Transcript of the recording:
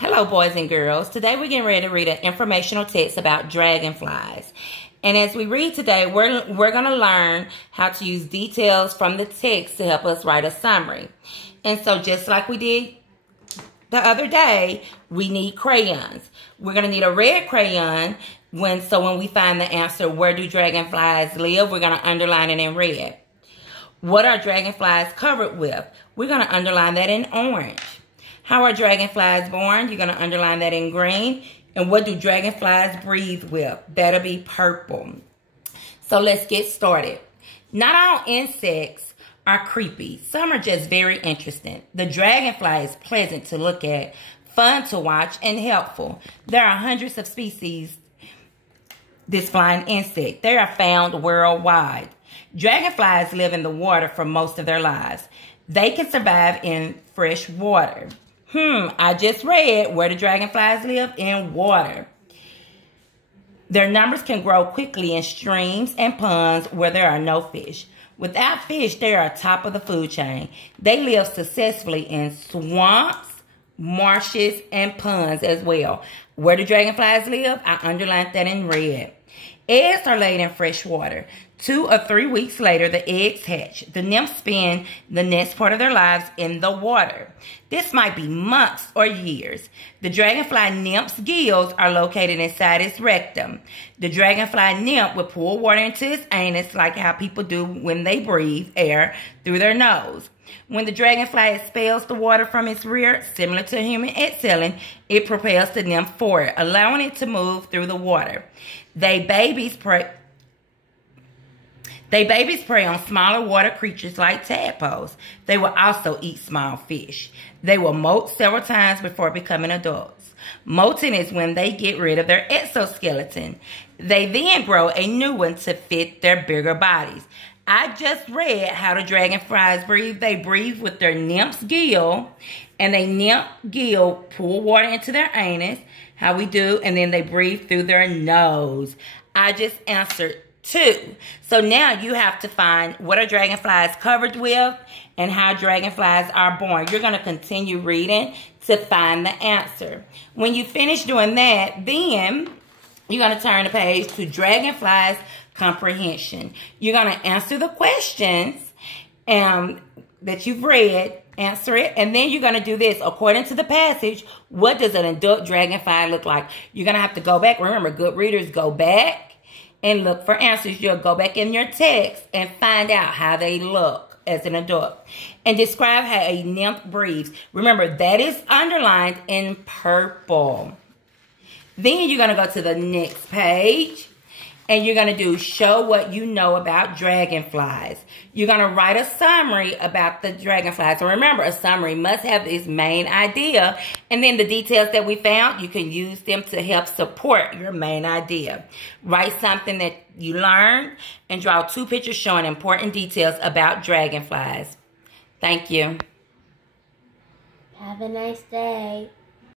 Hello, boys and girls. Today we're getting ready to read an informational text about dragonflies. And as we read today, we're going to learn how to use details from the text to help us write a summary. And so just like we did the other day, we need crayons. We're going to need a red crayon when we find the answer, where do dragonflies live, we're going to underline it in red. What are dragonflies covered with? We're going to underline that in orange. How are dragonflies born? You're going to underline that in green. And what do dragonflies breathe with? That'll be purple. So let's get started. Not all insects are creepy. Some are just very interesting. The dragonfly is pleasant to look at, fun to watch, and helpful. There are hundreds of species this flying insect. They are found worldwide. Dragonflies live in the water for most of their lives. They can survive in fresh water. I just read, where do dragonflies live? In water. Their numbers can grow quickly in streams and ponds where there are no fish. Without fish, they are top of the food chain. They live successfully in swamps, marshes, and ponds as well. Where do dragonflies live? I underlined that in red. Eggs are laid in fresh water. 2 or 3 weeks later, the eggs hatch. The nymphs spend the next part of their lives in the water. This might be months or years. The dragonfly nymph's gills are located inside its rectum. The dragonfly nymph will pour water into its anus like how people do when they breathe air through their nose. When the dragonfly expels the water from its rear, similar to human exhaling, it propels the nymph forward, allowing it to move through the water. Babies prey on smaller water creatures like tadpoles. They will also eat small fish. They will molt several times before becoming adults. Molting is when they get rid of their exoskeleton. They then grow a new one to fit their bigger bodies. I just read how the dragonflies breathe. They breathe with their nymph's gill, and they nymph gill pour water into their anus, how we do, and then they breathe through their nose. I just answered 2. So now you have to find what are dragonflies covered with and how dragonflies are born. You're going to continue reading to find the answer. When you finish doing that, then you're going to turn the page to dragonflies comprehension. You're going to answer the questions that you've read, answer it, and then you're going to do this. According to the passage, what does an adult dragonfly look like? You're going to have to go back. Remember, good readers go back and look for answers. You'll go back in your text and find out how they look as an adult. And describe how a nymph breathes. Remember, that is underlined in purple. Then you're going to go to the next page. And you're going to do show what you know about dragonflies. You're going to write a summary about the dragonflies. So remember, a summary must have its main idea. And then the details that we found, you can use them to help support your main idea. Write something that you learned and draw 2 pictures showing important details about dragonflies. Thank you. Have a nice day.